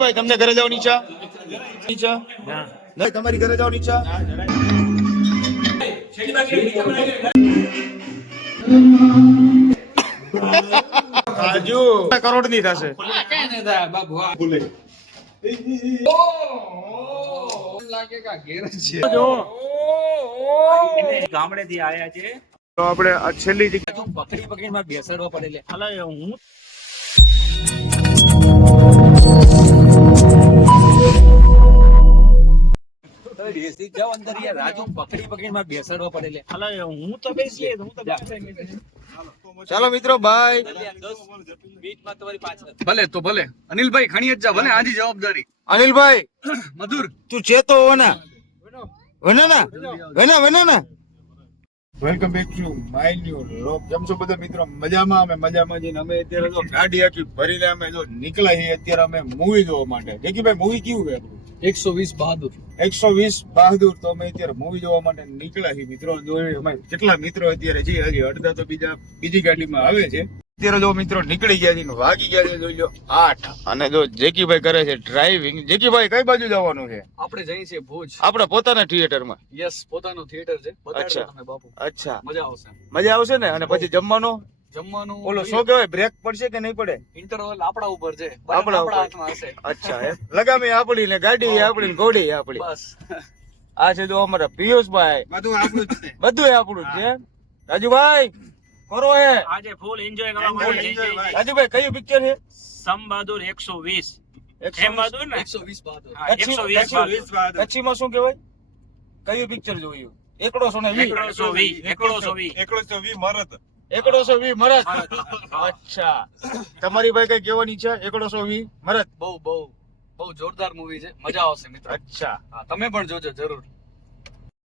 ભાઈ તમને ઘરે જવાની ઈચ્છા નહીં તમારી ઘરે જવાની ઈચ્છા આજુ કરોડ ની થશે ગામડે થી આયા છે તો આપણે આ છેલ્લી જગ્યા પકડી પકડી માં બેસાડવા પડે હું જાવ અંદર યાર રાજુ પકડી પકડી માં બેસાડવા પડે હું તો બેસી હું તો ચાલો મિત્રો બાય ભલે તો ભલે અનિલભાઈ ખણી જ જા ભલે આજી જવાબદારી અનિલભાઈ મધુર તું ચેતો વના વના welcome back to my new vlog. કેમ છો બધા મિત્રો? મજામાં? અમે મજામાં છીએ. અમે અત્યારે જો ગાડી આખી ભરીને અમે જો નીકળ્યા છીએ અત્યારે અમે મૂવી જોવા માટે. જેકીભાઈ મૂવી કેવું છે? 120 બહાદુર 120 બહાદુર. તો અમે અત્યારે મૂવી જોવા માટે નીકળ્યા છીએ મિત્રો. જોઈએ અમે કેટલા મિત્રો અત્યારે છીએ, હજી અડધા તો બીજી ગાડીમાં આવે છે. અત્યારે જો મિત્રો નીકળી ગયા છે, વાગી ગયા છે જોઈ લો 8. અને જો જેકીભાઈ કરે છે ડ્રાઇવિંગ. જેકીભાઈ કઈ બાજુ જવાનું છે? આપણે જઈએ છીએ ભુજ. આપણે પોતાના થિયેટરમાં. યસ, પોતાનું થિયેટર છે. અચ્છા તમે બાપુ અચ્છા મજા આવશે. મજા આવશે ને? અને પછી જમવાનું ઓલો શું કહેવાય, બ્રેક પડશે કે નહીં પડે? ઇન્ટરવલ આપણા ઉપર છે, આપણા હાથમાં હશે. અચ્છા લગામી આપણી ને ગાડી આપણી ઘોડી આપણી. બસ આ છે જો અમારા પિયુષભાઈ. બધું આપણું જ છે, બધું આપણું જ છે. રાજુભાઈ કરો હે આજે ફૂલ એન્જોય કરવા માટે રાજુભાઈ કયું પિક્ચર છે? સમ બહાદુર 120 એમ બહાદુર ને 120 બહાદુર. હા, 120 બહાદુર. કચ્છીમાં શું કહેવાય? કયું પિક્ચર જોયું? 120 મરદ. 120 મરદ. અચ્છા તમારી ભાઈ કઈ કહેવાની ઈચ્છા? 120 મરદ બહુ બહુ બહુ જોરદાર મૂવી છે, મજા આવશે મિત્રો. અચ્છા હા, તમે પણ જોજો જરૂર.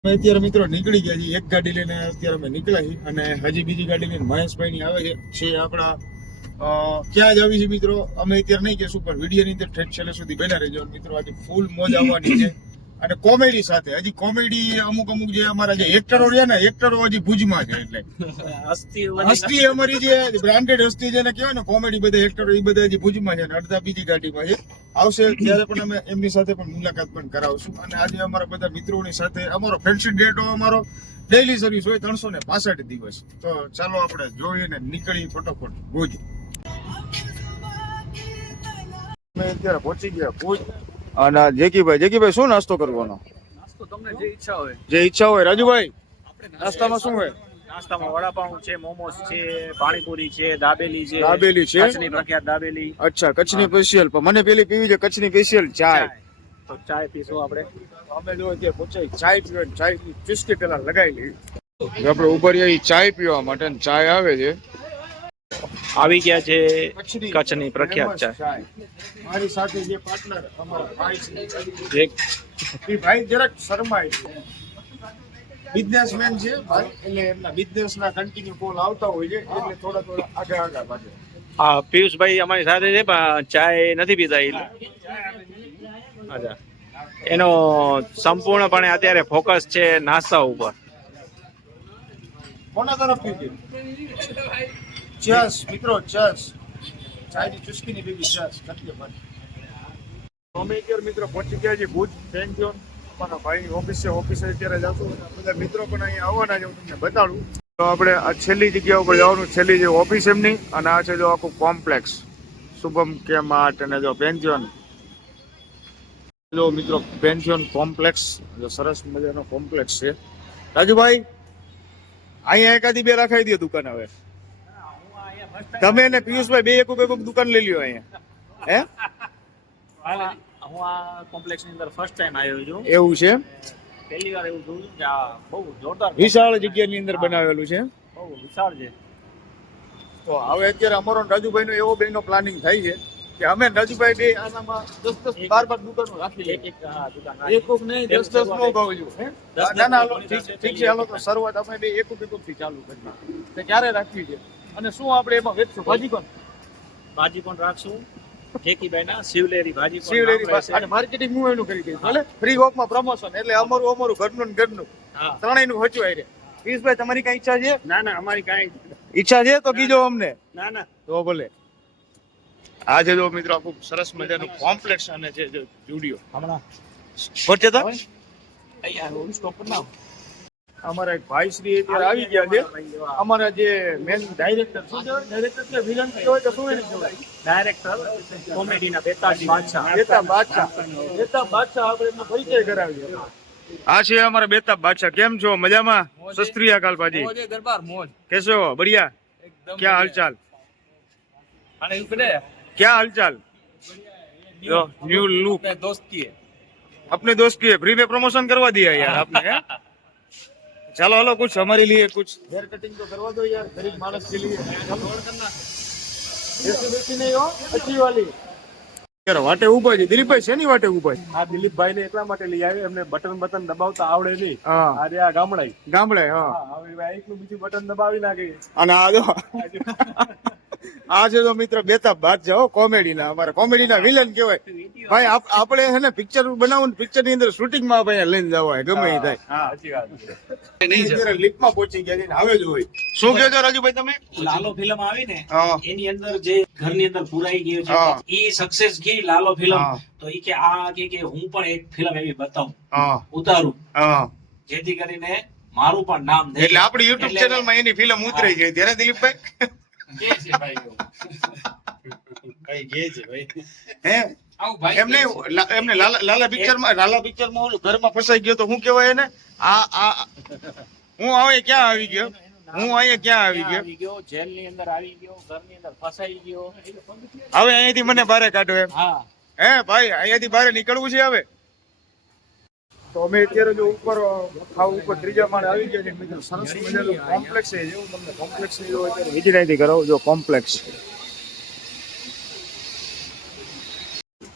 અમે અત્યારે મિત્રો નીકળી ગયા છીએ. એક ગાડી લઈને અત્યારે અમે નીકળ્યા છીએ અને હજી બીજી ગાડી લઈને મહેશભાઈ ની આવે છે આપણા ક્યાં જ આવી છે મિત્રો અમે અત્યારે નહીં કહેશું, પણ વિડીયો ની અંદર ઠેઠ છેલ્લે સુધી બના રહેજો મિત્રો. આજે ફૂલ મોજ આવવાની છે અને કોમેડી સાથે. હજી કોમેડી અમુક જે અમારા જે એક્ટરો રહ્યા ને, એક્ટરો હજી ભુજમાં છે. એટલે હસ્તી અમારી જે બ્રાન્ડેડ હસ્તી જેને કહેવાય ને કોમેડી બધા એક્ટરો, એ બધા હજી ભુજમાં છે અને અડધા બીજી ગાડીમાં છે. આવશે ત્યારે પણ અમે એમની સાથે પણ મુલાકાત પણ કરાવશું. અને આજે અમારા બધા મિત્રોની સાથે અમારો ફ્રેન્ડશિપ ડે તો અમારો ડેઈલી સર્વિસ હોય 365 દિવસ. તો ચાલો આપણે જોઈએ ને નીકળી ફટોફટ ભુજ. અમે અત્યારે પહોંચી ગયા ભુજ. અને જેકીભાઈ શું નાસ્તો કરવાનો? નાસ્તો તમને જે ઈચ્છા હોય. જે ઈચ્છા હોય. રાજુભાઈ નાસ્તામાં શું હોય? નાસ્તામાં વડાપાઉં છે, મોમોસ છે, પાણીપુરી છે, દાબેલી છે. દાબેલી છે? કચ્છની પ્રખ્યાત દાબેલી. અચ્છા કચ્છની સ્પેશિયલ. મને પેલી પીવી છે કચ્છની સ્પેશિયલ ચાય. તો ચાય પીશું આપણે. અમે જો અત્યારે પહોંચાઈ ચાય પીવા, ચાય ની ચુસ્કી પેલા લગાવી લઈએ. આપણે ઉભા રહ્યા ચાય પીવા માટે. ચાય આવે છે. આવી ગયા છે કચ્છની પ્રખ્યાત ચાય. મારી સાથે જે પાર્ટનર અમારા ભાઈ છે, એ ભાઈ જરાક શરમાય છે, બિઝનેસમેન છે ભાઈ, એટલે એમના બિઝનેસના કન્ટિન્યુ કોલ આવતા હોય છે, એટલે થોડા આગળ ભાગે. હા, પિયુષભાઈ અમારી સાથે છે પણ ચાય નથી પીતા. અચ્છા, એનો સંપૂર્ણપણે અત્યારે ફોકસ છે નાસ્તા ઉપર. કોના તરફથી છે? ચેસ મિત્રો, ચેસ. ચાયની ચુસ્કીની ભેગી ચેસ કરીએ ભાઈ. અમે અત્યારે મિત્રો પહોંચી ગયા છીએ ભુજ પેન્શન. અમારા ભાઈની ઓફિસે અત્યારે જશું. બધા મિત્રો પણ અહીંયા આવવાના છે, હું તમને બતાડું. તો આપણે આ છેલ્લી જગ્યા ઉપર જવાનું, છેલ્લી જે ઓફિસ એમની. અને આ છે જો આખું કોમ્પ્લેક્સ શુભમ કે માર્ટ અને જો પેન્શન. જો મિત્રો પેન્શન કોમ્પ્લેક્સ, જો સરસ મજાનો કોમ્પ્લેક્સ છે. રાજુભાઈ અહીંયા એકાદી બે રાખાઈ દે દુકાન. હવે તમે ને પિયુષભાઈ બે એક દુકાન લઈ લ્યો અહીંયા. હે હું આ કોમ્પ્લેક્સ ની અંદર ફર્સ્ટ ટાઈમ આવ્યો છું. એવું છે? પહેલી વાર એવું જોયું કે આ બહુ જોરદાર વિશાળ જગ્યાની અંદર બનાવેલું છે. બહુ વિશાળ છે. તો હવે અત્યારે અમારો રાજુભાઈ નો એવો બેનો પ્લાનિંગ થાય છે કે અમે રાજુભાઈ બે આનામાં 10-10 12 દુકાનો રાખી લઈએ. એક દુકાન એક નહીં 10-10 નો ભાવ જો. ના ના હાલો ઠીક છે. હાલો તો શરૂઆત અમે બે એક થી ચાલુ કરીએ. તે ક્યારે રાખવી છે અને શું આપણે એમાં વેચશું? ભાજી પણ રાખશું. ઠેકીભાઈ ના શિવલેરી ભાજી શિવલેરી અને માર્કેટિંગ હું એનું કરી દઈશ. ભલે ફ્રી ઓફ માં પ્રમોશન. એટલે અમારું ઘરનું ને ઘરનું ત્રણેયનું હચવાય રે. પિયુષભાઈ તમારી કઈ ઈચ્છા છે? ના ના અમારી કઈ ઈચ્છા છે તો કીજો અમને. ના ના તો ભલે. આ છે જો મિત્રો ખૂબ સરસ મજાનું કોમ્પ્લેક્સ અને છે જો સ્ટુડિયો હમણાં પહોંચ્યા અહીંયા સ્ટોપ પર ના અમારા એક ભાઈ શ્રી અત્યારે આવી ગયા છે અમારા જે મેન ડાયરેક્ટર શું કહેવાય ડાયરેક્ટર કે વિલન કહેવાય કે શું એને કહેવાય ડાયરેક્ટર કોમેડીના બેતાજ બાદશાહ બેતાબ બાદશાહ આપણે એમનો પરિચય કરાવીએ આ છે અમારા બેતાબ બાદશાહ કેમ છો મજામાં સસ્ત્રી અકાલ પાજી મોજે દરબાર મોજ कैसे हो बढ़िया एकदम क्या हालचाल અને ઉપડે क्या हालचाल जो न्यू लुक अपने दोस्त की है अपने दोस्त की फ्री में प्रमोशन करवा दिया यार आपने हैं? चलो हलो कुछ हमारे लिए कुछ हेयर कटिंग तो करवा दो यार गरीब मानस के लिए ऐसे बेसी नहीं हो अच्छी वाली यार वाटे ऊपर છે દિલીપભાઈ શેની વાટે ઊભા છે આ દિલીપભાઈ ને એટલા માટે લઈ આવ્યો એમને બટન દબાવતા આવડે નહીં હા આજે આ ગામડાઈ ગામડે હા હવે ભાઈ એકલું બીજું બટન દબાવી નાખે અને આ જો આ છે તો મિત્ર બેતાબ બાદશાહ હો કોમેડી ના અમારા કોમેડી ના વિલન કહેવાય ભાઈ આપણે છે ને પિક્ચર બનાવવું પિક્ચર ની અંદર શૂટિંગ માં ભાઈ લઈને જવા ગમે એ થાય હા સાચી વાત અત્યારે લીપમાં પહોંચી ગયા છે ને હવે જ હોય શું કહો છો રાજુભાઈ તમે લાલો ફિલ્મ આવી ને હા એની અંદર જે ઘરની અંદર પુરાઈ ગયું હા. છે એ સક્સેસ ગઈ લાલો ફિલ્મ હા. તો એ કે આ કે હું પણ એક ફિલ્મ એવી બતાવું હા ઉતારું હા જેથી કરીને મારું પણ નામ થાય. એટલે આપણી યુટ્યુબ એટલે ચેનલ માં એની ફિલ્મ ઉતરી ગઈ ત્યારે દિલીપભાઈ કે છે ભાઈ એવું. હે આવું ભાઈ એમને એમને લાલા પિક્ચર માં ઓલું ઘરમાં ફસાઈ ગયો તો હું કહેવાય એને આ હું હવે ક્યાં આવી ગયો હું અહીંયા ક્યાં આવી ગયો આવી ગયો જેલની અંદર આવી ગયો ઘરની અંદર ફસાઈ ગયો હવે અહીંયાથી મને બહાર કાઢો એમ હા હે ભાઈ અહીંયાથી બહાર નીકળવું છે હવે તો અમે અત્યારે જો ઉપર ઉપર ત્રીજા માળે આવી ગયા છે મિત્રો સરસ મજાનું કોમ્પ્લેક્સ છે જેવું તમને કોમ્પ્લેક્સ ની અત્યારે વિઝિટ અહીંથી કરાવું જો કોમ્પ્લેક્સ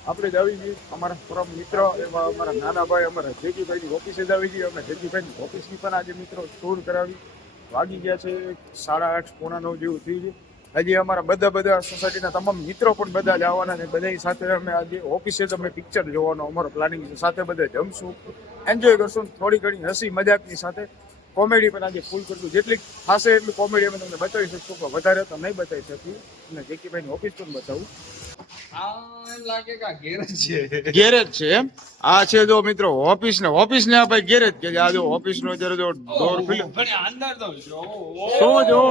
આપણે જ આવી છીએ અમારા પરમ મિત્ર એમાં અમારા નાના ભાઈ અમારા જેકીભાઈની ઓફિસે જ આવી છીએ અમે જેકીભાઈની ઓફિસની પણ આજે મિત્રો ટૂર કરાવી વાગી ગયા છે 8:30 પોણા 9 જેવું થયું છે હજી અમારા બધા સોસાયટીના તમામ મિત્રો પણ બધા જ આવવાના છે બધાની સાથે અમે આજે ઓફિસે જ અમે પિક્ચર જોવાનો અમારો પ્લાનિંગ છે સાથે બધા જમશું એન્જોય કરશું થોડી ઘણી હસી મજાકની સાથે કોમેડી પણ આજે ફૂલ કરશું જેટલી થશે એટલું કોમેડી અમે તમને બતાવી શકશું પણ વધારે તો નહીં બતાવી શકીએ અને જેકીભાઈની ઓફિસ પણ બતાવું એમ લાગે કે આ ગેરેજ છે ગેરેજ છે એમ આ છે જો મિત્રો ઓફિસ ને આ ભાઈ ગેરેજ કે આ જો ઓફિસ નો અત્યારે જો ડોર ખુલ્યો પણ અંદર તો જો શું જો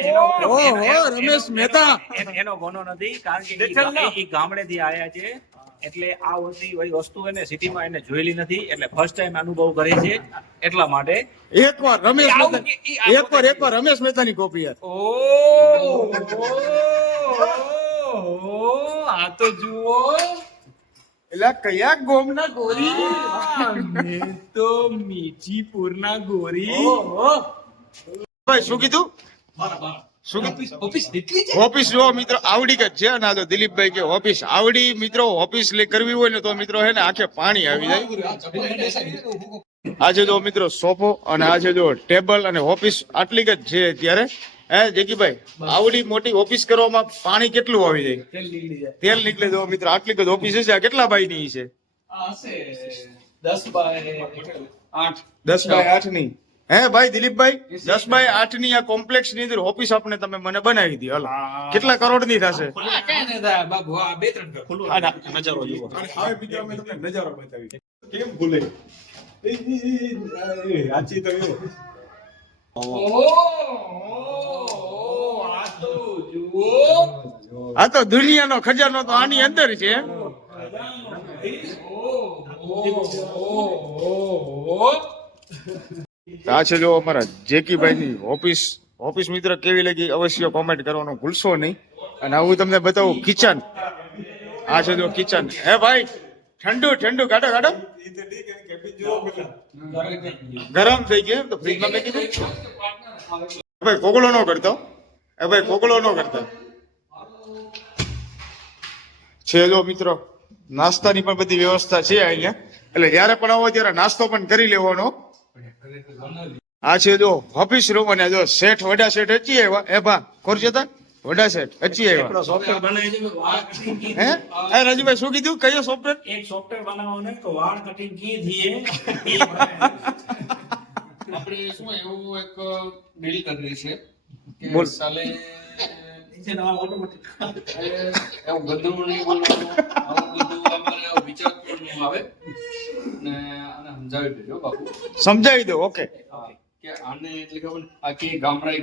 એનો- ઓહો રમેશ મહેતા એનો ગુનો નથી કારણ કે એ ગામડેથી આયા છે એટલે આ વસ્તુ એને સિટીમાં એને જોયેલી નથી એટલે ફર્સ્ટ ટાઈમ અનુભવ કરે છે એટલા માટે એકવાર રમેશ મહેતા એકવાર રમેશ મહેતાની કોપી યાર આ તો જુઓ એટલે કયા ગોમના ગોરી મેં તો મીઠીપુરના ગોરી ભાઈ શું કીધું શું કીધું ઓફિસ નીકળી ઓફિસ જો મિત્રો આવડી જ છે અને આ તો દિલીપભાઈ કે ઓફિસ આવડી મિત્રો ઓફિસ કરવી હોય ને તો મિત્રો હે ને આંખે પાણી આવી જાય આજે જો મિત્રો સોફો અને આજે જો ટેબલ અને ઓફિસ આટલી જ છે અત્યારે હે જેકીભાઈ આવડી મોટી ઓફિસ કરવામાં પાણી કેટલું આવી જાય તેલ નીકળે જો મિત્રો આટલી જ ઓફિસ છે આ કેટલા બાય ની છે 10 બાય 8 10 બાય 8 ની હે ભાઈ દિલીપભાઈ 10 બાય 8 ની આ કોમ્પ્લેક્સ ની અંદર ઓફિસ આપણે તમે મને બનાવી દી હાલો કેટલા કરોડ ની થશે કાંઈ ન થાય બાબુ આ 2-3 ખુલ્લું નજારો જુઓ અને હવે બીજો અમે તમને નજારો બતાવી કેમ ભૂલે આજી તો આ તો જુઓ આ તો દુનિયાનો ખજાનો તો આની અંદર છે આ છે જો અમારા જેકીભાઈ ની ઓફિસ મિત્ર કેવી લાગી અવશ્ય કોમેન્ટ કરવાનું ભૂલશો નહીં અને હું તમને બતાવું કિચન આ છે જો કિચન હે ભાઈ ઠંડુ કાઢો ગરમ થઈ ગયું તો ફ્રીજમાં મૂકી દે ભાઈ કોગળો ન કરતો છે જો મિત્રો નાસ્તાની પણ બધી વ્યવસ્થા છે અહીંયા એટલે જયારે પણ આવો ત્યારે નાસ્તો પણ કરી લેવાનો આ છે જો ઓફિસ રૂમ અને જો શેઠ વડા શેઠ અચી આવ્યા એ ભા ખોરજેતા વડા શેઠ અચી આવ્યા સોફ્ટવેર બનાવે છે વાળ કટિંગ કી હે એ રાજુભાઈ શું કીધું કયો સોફ્ટવેર એક સોફ્ટવેર બનાવવાનું તો વાળ કટિંગ કી થઈએ આપણે શું એવું એક ડીલ કરી છે કે બોલ. સાલે છે ને આ automatic. એવું બધું નહીં બોલવાનું. આવું બધું અમારે આવું વિચારવાનું આવે ને આને સમજાવી દેજો બાપુ સમજાવી દો. ઓકે. કે આને એટલે ખબર આ કે ગામડાઈ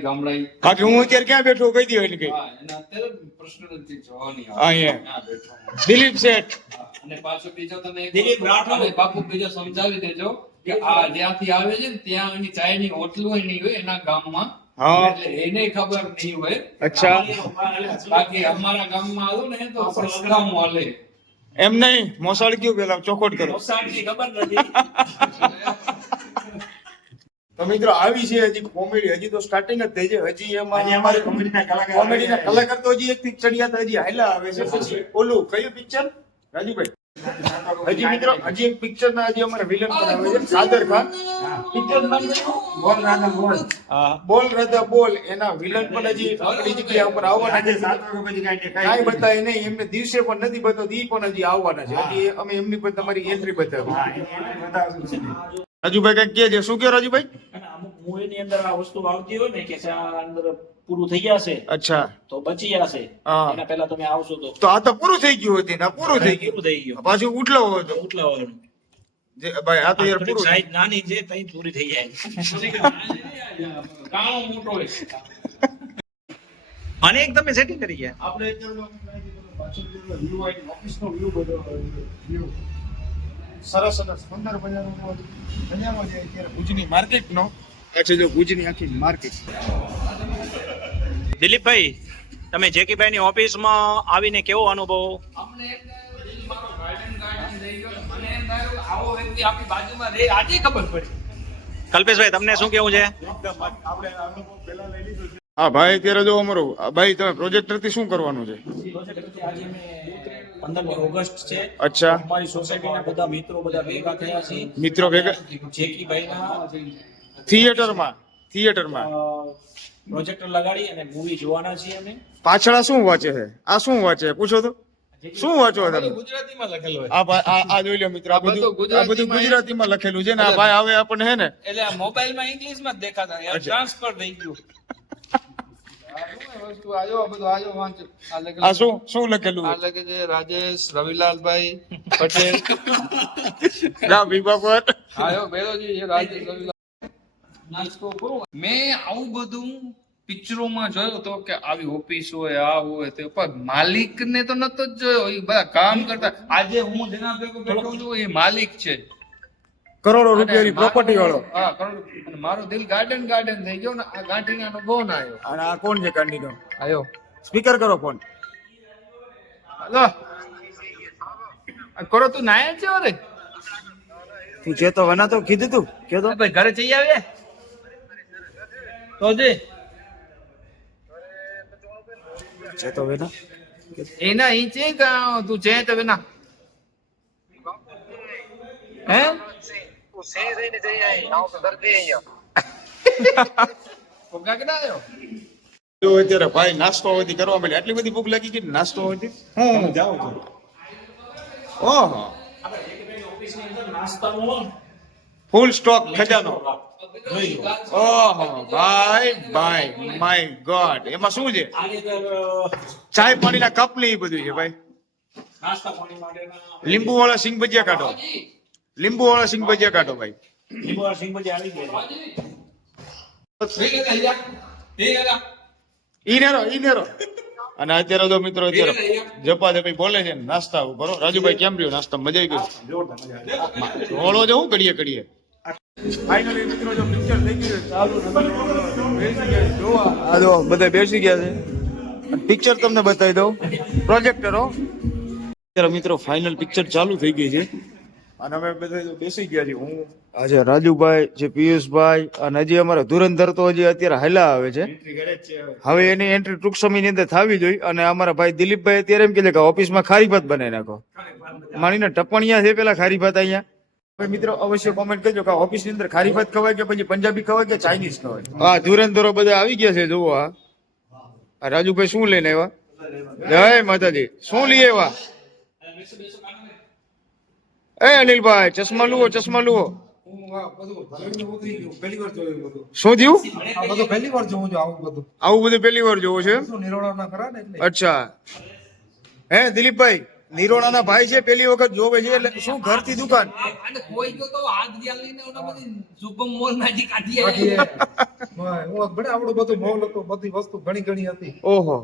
બાકી હું અત્યારે ક્યાં બેઠો કહી દો એટલે કઈ. હા એને અત્યારે પ્રશ્ન નથી જવાની અહીંયા. ત્યાં બેઠો હું. દિલીપ શેઠ. હા, અને પાછો બીજો તને એક દિલીપ વસ્તુ- રાઠોડ. અને બાપુ બીજો સમજાવી દેજો કે આ જ્યાંથી આવે છે ને ત્યાં એની ચાયની હોટલું ય નહીં હોય એના ગામમાં હા. એટલે એને ખબર નહીં હોય અચ્છા. બાકી અમારા ગામમાં આવો ને તો સસ્તા મળે એમ નહીં, મોસાળ કયું પેલા ચોખોટ કરો. મોસાળની ખબર નથી. તો મિત્રો આવી છે હજી કોમેડી, હજી તો સ્ટાર્ટિંગ જ થઈ છે. હજી એમાં અમારે કોમેડીના કલાકાર તો હજી એક થી ચડિયાતા હજી હાલ્યા આવે છે. પછી ઓલું કયું પિક્ચર રાજુભાઈ? હજી મિત્રો હજી એક પિક્ચર ના હજી અમારે વિલન પણ આવે છે, કાદર ખાન. પિક્ચર નામ શું? બોલ રાધા બોલ. એના વિલન પણ હજી આપણી જગ્યા ઉપર આવવાના છે. કાંઈ બતાય નહીં, એમને દિવસે પણ નથી બતાવતું, ઈ પણ હજી આવવાના છે. હજી અમે એમની પણ તમારી એન્ટ્રી બતાવી. રાજુભાઈ કઈક કે છે, શું કે રાજુભાઈ? અને અમુક મૂવીની અંદર આ વસ્તુ આવતી હોય ને કે આ અંદર પૂરું થઈ જશે અચ્છા. તો બચી જશે, હા. એના પહેલા તમે આવશો તો તો આ તો પૂરું થઈ ગયું હતું ને, આ પૂરું થઈ પૂરું થઈ ગયું. ગયું. પાછું ઉઠલો હતો ઉઠલાવાનું. જે ભાઈ આ તો યાર પૂરું થઈ સાઈઝ નાની છે તઈ પૂરી થઈ જાય. કાણો મોટો હોય અને એક તમે સેટિંગ કરી ગયા. આપણે ઓફિસનો વ્યૂ બધો વ્યૂ સરસ સરસ સુંદર મજાનો મજાનો છે અત્યારે ભુજની માર્કેટનો. આ છે જો ભુજની આખી માર્કેટ. દિલીપભાઈ, તમે જેકીભાઈ ની ઓફિસમાં આવીને કેવો અનુભવ? અમને એમ થયું, મારો ગાર્ડન થઈ ગયો મને એમ થયું આવો વ્યક્તિ આપણી બાજુમાં રહે આજે ખબર પડી કલ્પેશભાઈ, તમને શું કેવું છે? હા ભાઈ, અત્યારે જો અમારું ભાઈ તમે પ્રોજેક્ટર થી શું કરવાનું છે? આજે અમે 15મી ઓગસ્ટ છે. અચ્છા. અમારી સોસાયટીના બધા મિત્રો બધા ભેગા થયા છે. મિત્રો ભેગા જેકીભાઈના થિયેટરમાં પ્રોજેક્ટર લગાડી અને મૂવી જોવાના છીએ અમે. પાછળ આ શું વાંચે છે? આ શું વાંચે પૂછો તો? શું વાંચો તમે? ગુજરાતીમાં લખેલું હોય આ ભાઈ આ જોઈ લો મિત્રો, આ બધું ગુજરાતીમાં લખેલું છે ને. આ ભાઈ આવે આપણને હે ને એટલે આ મોબાઈલમાં ઇંગ્લિશમાં જ દેખાતા યાર ટ્રાન્સફર થઈ ગયું વસ્તુ આયો બધું આયો વાંચ આ લખેલું આ શું લખેલું? આ લખે છે રાજેશ રવિલાલભાઈ પટેલ રામ વિભાપર. આયો બેરોજી છે રાજેશ રવિલાલ નાસ્તો કરો. મેં આવું બધું પિક્ચરોમાં જોયો તો કે આવી ઓફિસ હોય આ હોય તે પણ માલિકને તો નતો જ જોયો. એ બધા કામ કરતા. આજે હું જેના ભેગો બેઠો છું એ માલિક છે, કરોડો રૂપિયાની પ્રોપર્ટી વાળો. હા કરોડ. અને મારો દિલ ગાર્ડન થઈ ગયો ને આ ગાંઠીનાનો ફોન આવ્યો અને આ કોણ છે કાંડીનો? આયો સ્પીકર કરો ફોન. હલો કરો તું નાયા છે અરે તું ચેતો વના તો કીધું તું કે તો ભાઈ ઘરે જઈ આવે તો જે ચેતો વેના એના ઈચે તું છે તો ના હે પોગા કે ના આવ્યો જો અત્યારે ભાઈ નાસ્તો હોતી કરવા માટે આટલી બધી ભૂખ લાગી ગઈ ને નાસ્તો હોતી હું જાઉં છું. ઓહો, નાસ્તાનો ફૂલ સ્ટોક ખજાનો. ઓહો ભાઈ માય ગોડ, એમાં શું છે? આજે તો ચાય પાણીના કપ ને એ બધું છે ભાઈ. નાસ્તા પાણી માટેના લીંબુ વાળા સિંગ ભજીયા કાઢો, લીંબુ વાળા સિંગ ભજીયા કાઢો ભાઈ. લીંબુવાળા સિંગ ભજી આવી ગયા. ઈ નેરો. અને અત્યારે તો મિત્રો અત્યારે જપાજપી બોલે છે ને નાસ્તા કરો. રાજુભાઈ કેમ રહ્યો નાસ્તા? મજા આવી ગઈ? રોળો જવું ઘડીએ ફાઇનલી મિત્રો જો પિક્ચર થઈ ગયું ચાલુ આ જો બધા બેસી ગયા છે. પિક્ચર તમને બતાવી દઉં, પ્રોજેક્ટરો. અત્યારે મિત્રો ફાઇનલ પિક્ચર ચાલુ થઈ ગઈ છે અને અમે બધા બેસી ગયા છીએ. હું આજે રાજુભાઈ છે, પિયુષભાઈ, અને હજી અમારે ધુરંધર તો હજી અત્યારે હાલા આવે છે. હવે એની એન્ટ્રી ટૂંક સમયની અંદર થવી જોઈએ. અને અમારા ભાઈ દિલીપભાઈ અત્યારે એમ કે ઓફિસમાં ખારી ભાત બનાવી નાખો. માણીને ટપણિયા છે પેલા ખારી ભાત અહીંયા. હવે મિત્રો અવશ્ય કોમેન્ટ કરજો કે ઓફિસની અંદર ખારી ભાત ખવાય કે પછી પંજાબી ખવાય કે ચાઇનીઝ ખવાય. હા, ધુરંધરો બધા આવી ગયા છે. જુઓ આ રાજુભાઈ શું લઈને આવ્યા? જય માતાજી. શું લઈ આવ્યા? એ અનિલભાઈ ચશ્મા લુઓ. શું થયું? પહેલી વાર જોઉં છું આવું બધું. આવું બધું પહેલી વાર જોવું છે એમ? શું નિરોડાના ખરા ને એટલે. અચ્છા, હે દિલીપભાઈ, નિરોણાના ભાઈ છે, પહેલી વખત જોવે છે, એટલે શું ઘરથી દુકાન? અને કોઈ ગયો તો હાથ જ્યાં લઈને ઓલા બધી શુભમ મોલ માંથી કાઢી બાકી આવ્યા. હું ભલે આવડું બધું મોલ હતો, બધી વસ્તુ ઘણી ઘણી હતી. ઓહો,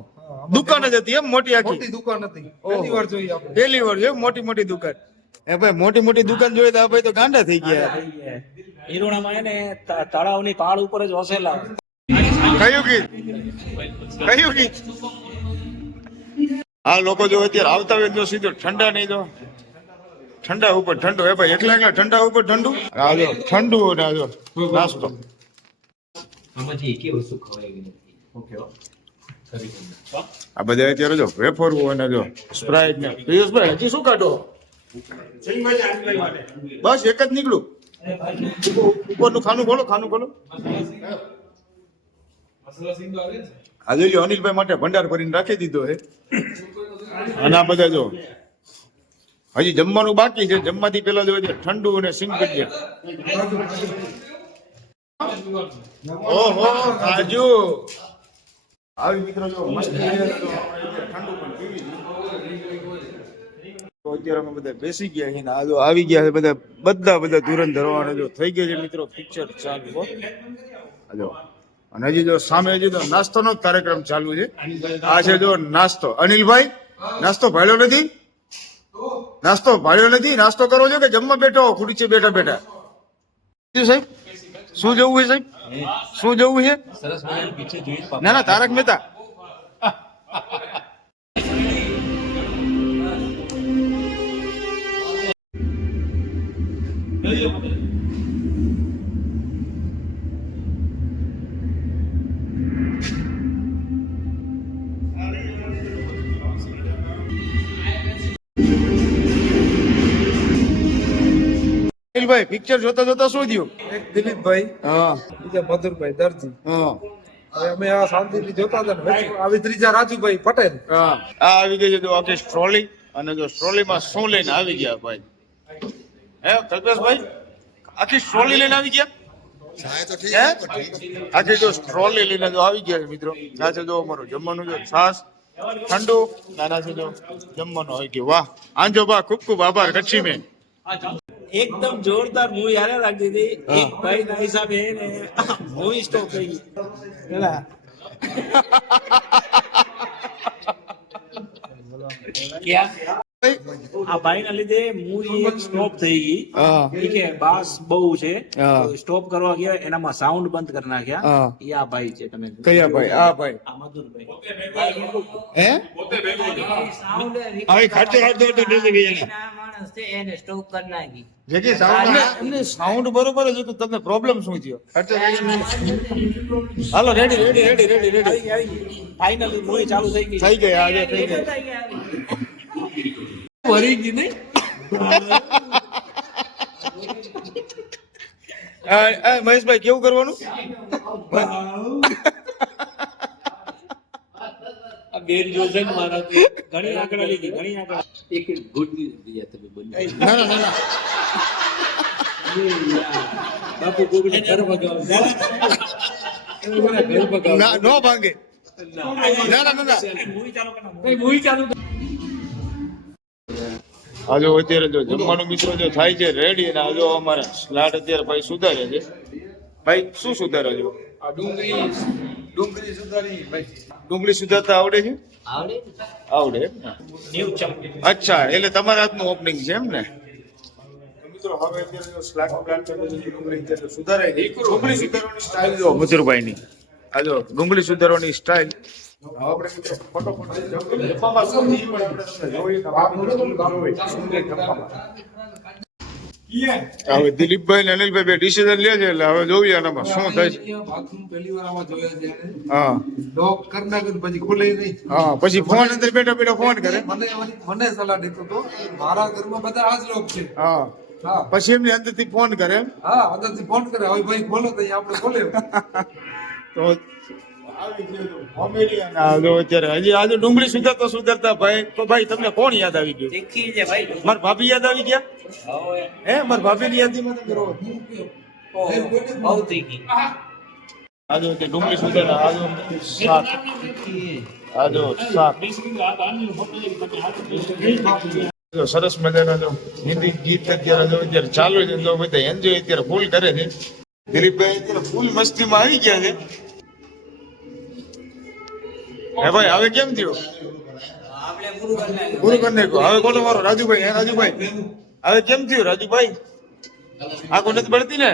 દુકાન જ હતી એમ? મોટી આખી મોટી દુકાન હતી. પહેલી વાર જોઈ આપણે. પહેલી વાર છે મોટી મોટી દુકાન. એ ભાઈ મોટી મોટી દુકાન જોઈએ તો આ ભાઈ તો ગાંડા થઈ ગયા. હિરોણામાં એને તળાવની પાળ ઉપર જ વસેલા. કયું ગીત? કયું ગીત? આ લોકો જો અત્યારે આવતા હોય તો સીધો ઠંડા નહીં તો ઠંડા ઉપર ઠંડુ. હે ભાઈ એકલા એકલા ઠંડા ઉપર ઠંડુ. આ જો ઠંડુ ને આ જો નાસ્તો. આ બધા અત્યારે જો વેફરવું અને જો સ્પ્રાઇટ ને પિયુષભાઈ હજી શું કાઢો? બસ એક જ નીકળું. ઉપરનું ખાનું ખોલો, ખાનું ખોલો. આજે લ્યો અનિલભાઈ માટે ભંડાર ભરીને રાખી દીધો છે. અને આ બધા જો હજી જમવાનું બાકી છે. જમવાથી પેલા જો ઠંડુ અને સિંગ ભજીયા. ઓહો કાજુ આવી મિત્રો જો મસ્ત ઠંડુ પણ પીવી. તો અત્યારે અમે બધા બેસી ગયા છીએ. આ જો આવી ગયા છે બધા ધુરંધરો અને જો થઈ ગયા છે મિત્રો પિક્ચર ચાલુ. જો અને હજી જો સામે હજી તો નાસ્તોનો જ કાર્યક્રમ ચાલુ છે. આ છે જો નાસ્તો. અનિલભાઈ નાસ્તો ભાળ્યો નથી? નાસ્તો ભાળ્યો નથી? નાસ્તો કરો છો કે જમવા બેઠો ખુરચે બેઠા બેઠા? સાહેબ શું જવું છે? સાહેબ શું જવું છે? સરસ મજાની પિક્ચર જોઈ. ના ના તારક મહેતા. ભાઈ પિક્ચર જોતા જોતા શું થયું? એક દિલીપભાઈ, હા બીજા મધુરભાઈ દરજી. હા હવે અમે આ શાંતિથી જોતા હતા ને વચ્ચે આવી ત્રીજા રાજુભાઈ પટેલ. હા આ આવી ગઈ છે જો આખી સ્ટ્રોલી. અને જો સ્ટ્રોલીમાં શું લઈને આવી ગયા ભાઈ? હે કલ્પેશભાઈ આખી સ્ટ્રોલી લઈને આવી ગયા? હે? આખી જો સ્ટ્રોલી લઈને જો આવી ગયા છે મિત્રો. આ છે જો અમારું જમવાનું જો છાસ ઠંડુ. નાના છે જો જમવાનું હોય કે વાહ આંજો બા ખૂબ ખૂબ આભાર કચ્છી મેં. એકદમ જોરદાર મૂવી હારે લાગતી હતી. એક ભાઈ ના હિસાબે એને મૂવી સ્ટોપ થઈ ગઈ. આ ભાઈ ના લીધે મૂવી એક સ્ટોપ થઈ ગઈ. ઈ કે બાસ બહુ છે સ્ટોપ કરવા ગયા એનામાં સાઉન્ડ બંધ કરી નાખ્યા. એ આ ભાઈ છે. તમે કયા ભાઈ? આ ભાઈ આ મધુરભાઈ. હે આવી ખાતે ખાતે તો ડેલી ગઈ માણસ છે એને સ્ટોપ કરી નાખી. જેથી સાઉન્ડ એમને સાઉન્ડ બરોબર જ હતું. તમને પ્રોબ્લેમ શું થયો? હાલો ready ready ready ready ready finally movie ચાલુ થઈ ગઈ. થઈ ગઈ આજે થઈ ગઈ. વરી ગઈ નહીં. મહેશભાઈ કેવું કરવાનું? આ બેન જોશે ને મારાથી ઘણી આંકડા લીધી. ઘણી આંકડા એક ગુડ ન્યૂઝ દીયા તમે બંને. ના ના ના બાપુ ગોગડે ઘર ભગાવ. ઘર ભગાવ ના નો ભાંગે. ના ના ના મૂવી ચાલુ કર. મૂવી ચાલુ કર. આ જો અત્યારે જો જમવાનું મિત્રો જો થાય છે રેડી. અને આ જો અમારા સ્લાડ અત્યારે ભાઈ સુધારે છે. ભાઈ શું સુધારો છો? આ ડુંગળી સુધારી ભાઈ. ડુંગળી સુધારતા આવડે છે? આવડે આવડે એમ ને? અચ્છા એટલે તમારા હાથનું ઓપનિંગ છે એમ ને? મિત્રો હવે અત્યારે જો સ્લાડ પ્લાન ડુંગળી અત્યારે સુધારાય છે. ડુંગળી સુધારવાની સ્ટાઇલ જો મજૂરભાઈની. આ જો ડુંગળી સુધારવાની સ્ટાઇલ. આપણે મિત્રો ફટોફટ જમવામાં શું નહીં પણ આપણે તમને જોઈએ તો આપણે સુંદર જમવામાં. હવે દિલીપભાઈ ને અનિલભાઈ બે ડિસિઝન લે છે એટલે હવે જોઈએ આનામાં શું થાય છે. બાથરૂમ પહેલી વાર આમાં જોયા છે. હા લોક કરી નાખ્યું પછી ખુલે નહીં. હા પછી ફોન અંદર બેઠા બેઠા ફોન કરે. મને સલાહ દેતો હતો મારા ઘરમાં બધા આ જ લોક છે. હા હા પછી એમની અંદરથી ફોન કરે એમ. હા અંદરથી ફોન કરે હવે ભાઈ ખોલો તો અહીંયા આપણે ખોલે. તો આવી ગયું કોમેડી અને આ જો અત્યારે હજી આજે ડુંગળી સુધારતા ભાઈ તો ભાઈ તમને કોણ યાદ આવી ગયું? તીખી છે ભાઈ. મારા ભાભી યાદ આવી ગયા? હવે હે મારા ભાભીની યાદીમાં તમે રહો. બહુ તીખી. આજો તે ડુંગળી સુધારા આજો શાક આજો શાક જો સરસ મજાના જો હિન્દી ગીત અત્યારે ચાલુ છે તો બધા એન્જોય અત્યારે ફૂલ કરે છે. દિલીપભાઈ અત્યારે ફૂલ મસ્તીમાં આવી ગયા છે. હે ભાઈ હવે કેમ થયું? આપણે પૂરું કરી નાખ્યું. પૂરું કરી નાખ્યું. હવે બોલો મારો રાજુભાઈ. હે રાજુભાઈ હવે કેમ થયું રાજુભાઈ? આંખો નથી બળતી ને?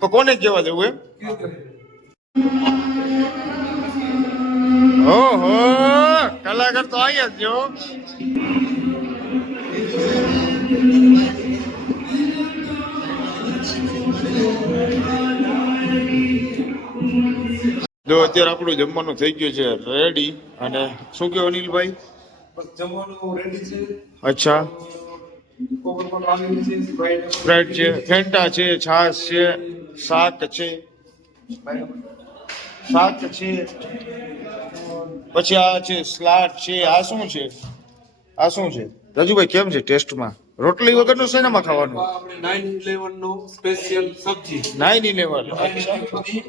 તો કોને કહેવા જવું એમ? ઓહો કલાકાર તો આવ્યા જ જો. જો અત્યારે આપણું જમવાનું થઈ ગયું છે રેડી. અને શું કહો અનિલભાઈ? બસ જમવાનું રેડી છે. અચ્છા કોકોનટ આવેલી છે, સ્પ્રાઇટ સ્પ્રાઇટ છે, ફેન્ટા છે, છાશ છે, શાક છે, પછી આ છે સલાડ છે. આ શું છે? આ શું છે રાજુભાઈ? કેમ છે ટેસ્ટમાં? રોટલી વગરનું શેનામાં ખાવાનું? આપણે 911 નો સ્પેશિયલ સબ્જી 911. કાજુવાળી સબ્જી.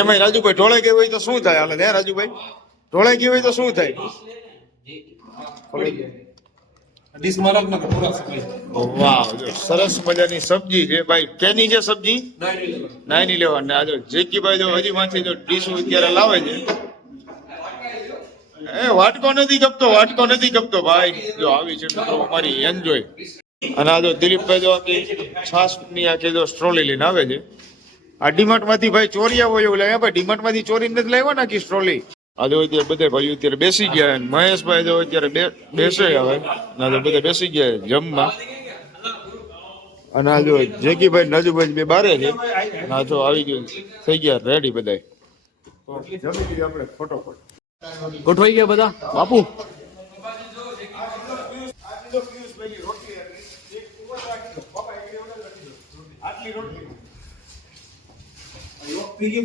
એમાં રાજુભાઈ ઢોળાઈ ગઈ હોય તો શું થાય? હાલે હે રાજુભાઈ ઢોળાઈ ગઈ હોય તો શું થાય? ડીશ મારા ના પૂરા સપ્લાય. વાહ જો સરસ મજાની સબ્જી છે ભાઈ. કેની છે સબ્જી? 911 911. ને આ જો જેકીભાઈ જો હજી માંથી જો ડીશ અત્યારે લાવે છે. એ વાટકો નથી કપતો ભાઈ. જો આવી છે મિત્રો અમારી એન્જોય. અને આ જો દિલીપભાઈ જો આખી છાસની આખી જો સ્ટ્રોલી લઈને આવે છે. આ ડીમાર્ટ માંથી ભાઈ ચોરી આવો એવું લાગે ભાઈ. ડીમાર્ટ માંથી ચોરી નથી લાવ્યો ને આખી સ્ટ્રોલી. આ જો અત્યારે બધા ભાઈઓ અત્યારે બેસી ગયા. મહેશભાઈ જો અત્યારે બેસે હવે. ના જો બધા બેસી ગયા જમવા. અને આ જો જેકીભાઈ નજુભાઈ બે બારે છે. ના જો આવી ગયું થઈ ગયા રેડી બધા. જમી લીધું આપણે ફટોફટ. ગોઠવાઈ ગયા બધા બાપુ.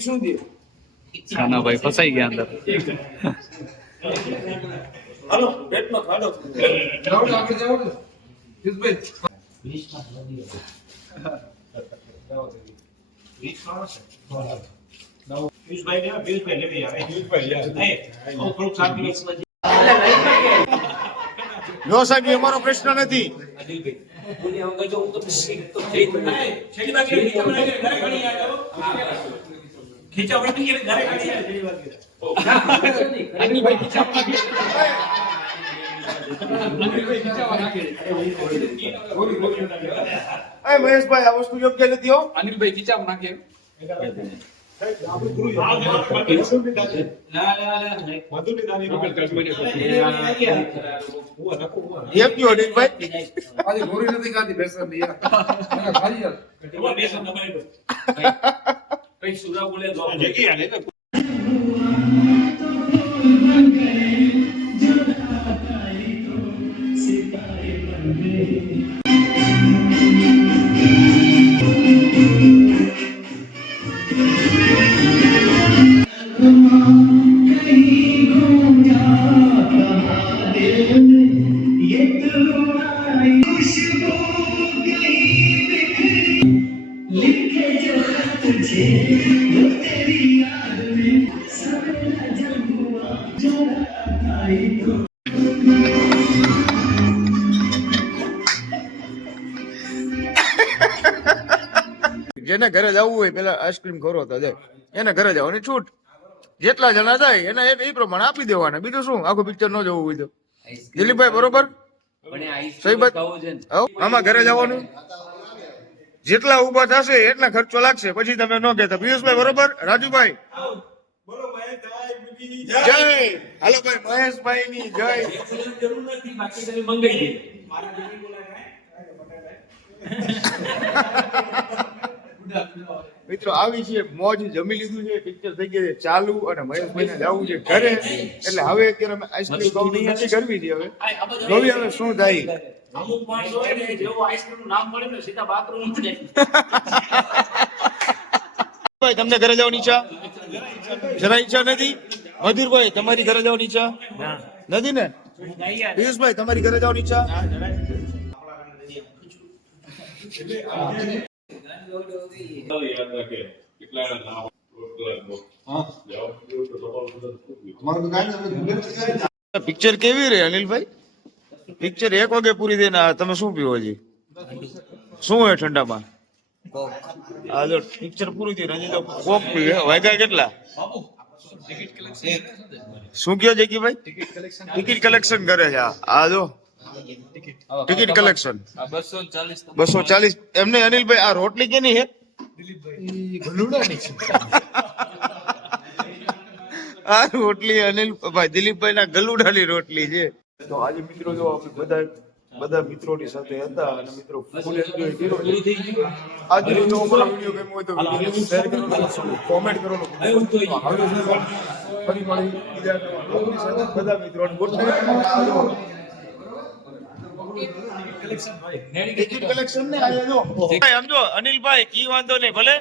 શું દે? ના ભાઈ ફસાઈ ગયા અંદર. હાલો પેટમાં ખાડો. જાઓ આગળ જાઓ ને યુસભાઈ. નો સાહેબ એ અમારો પ્રશ્ન નથી. મહેશભાઈ આ વસ્તુ યોગ્ય નથી હો. અનિલભાઈ ખીચામ નાખે. એમ કયો અનિલભાઈ? આજે ગોરી નથી ખાધી બેસન ની યાર. મને ખાઈ યાર. જેને ઘરે જવું હોય પેલા આઈસ્ક્રીમ ખોરો તો જાય. એને ઘરે જવાની છૂટ. જેટલા જણા જાય એના એ પ્રમાણે આપી દેવાના. બીજું શું? આખું પિક્ચર ન જોવું હોય તો. દિલીપભાઈ બરોબર? સહી વાત. આમાં ઘરે જવાનું જેટલા ઉભા થશે એટલા ખર્ચો લાગશે. પછી તમે ન કહેતા. પિયુષભાઈ બરોબર? રાજુભાઈ જય. હાલો ભાઈ મહેશભાઈ ની જય. મિત્રો આવી છે મોજ. જમી લીધું છે, પિક્ચર થઈ ગયા છે ચાલુ અને મહેશભાઈ ને જવું છે ઘરે. એટલે હવે અત્યારે અમે આઈસ્ક્રીમ નક્કી કરવી છે. હવે જોઈએ હવે શું થાય. અમુક માણસો હોય ને જેવું આઈસ્ક્રીમ નું નામ મળે ને સીધા બાથરૂમ જાય. ભાઈ તમને ઘરે જવાની ઈચ્છા જરા ઈચ્છા નથી? મધુરભાઈ તમારી ઘરે જવાની ઈચ્છા નથી ને? પિયુષભાઈ તમારી ઘરે જવાની ઈચ્છા? પિક્ચર કેવી રે અનિલભાઈ? પિક્ચર 1 વાગે પૂરી થઈને તમે શું પીવો હજી? શું હોય ઠંડામાં? આ જો પિક્ચર પૂરું થયું હજી તો કોક પીવે. વાગ્યા કેટલા? શું કયો જેકીભાઈ? ટિકિટ કલેક્શન કરે છે. આ જો ટિકિટ કલેક્શન 240. એમને અનિલભાઈ આ રોટલી કેની છે? આ રોટલી અનિલભાઈ દિલીપભાઈ ના ગલુડાની રોટલી છે. તો આજે મિત્રો જો આપણે બધા મિત્રોની સાથે હતા અને મિત્રો ફૂલ એન્જોય કર્યો. આજે જો અમારો વિડીયો ગમ્યો હોય તો વિડીયો શેર કરો, કોમેન્ટ કરો. ફરી મળી બીજા નવા બ્લોગની સાથે બધા મિત્રોને ગુડ નાઈટ. ટિકિટ કલેક્શન ને આયા જો સમજો અનિલભાઈ કી વાંધો નહીં ભલે